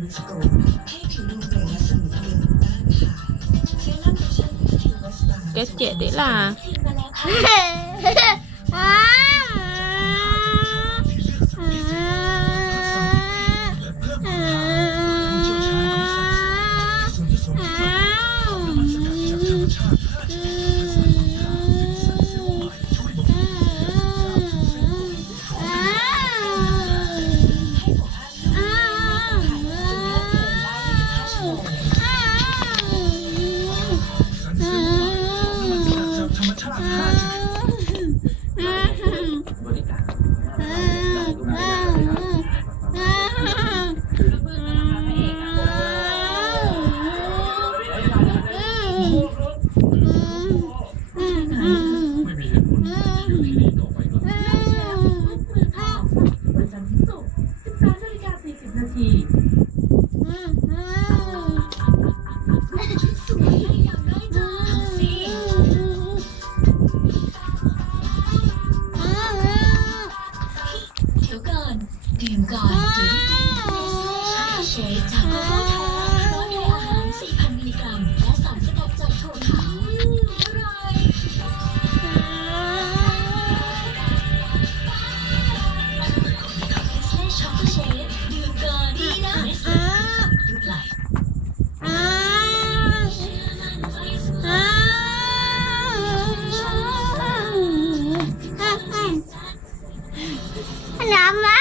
เปล่งและสมุนเกินต้าน บริการได้ทุกเวลานะครับไม่มีเหตุผลอยู่ที่นี่ต่อไปแล้ววันจันทร์ถึงศุก13นาฬิกา40นาที ดื่มก่อนหรือที่ดื่มทั้งใเชาเจากโกโก้ทองพร้อมด้วยอาหาร 4,000 มิลลิกรัม และสารสกัดจากถั่วขาวอร่อยเซชาเชยดื่มก่อนดีนะหยุดไหลน้ำมะ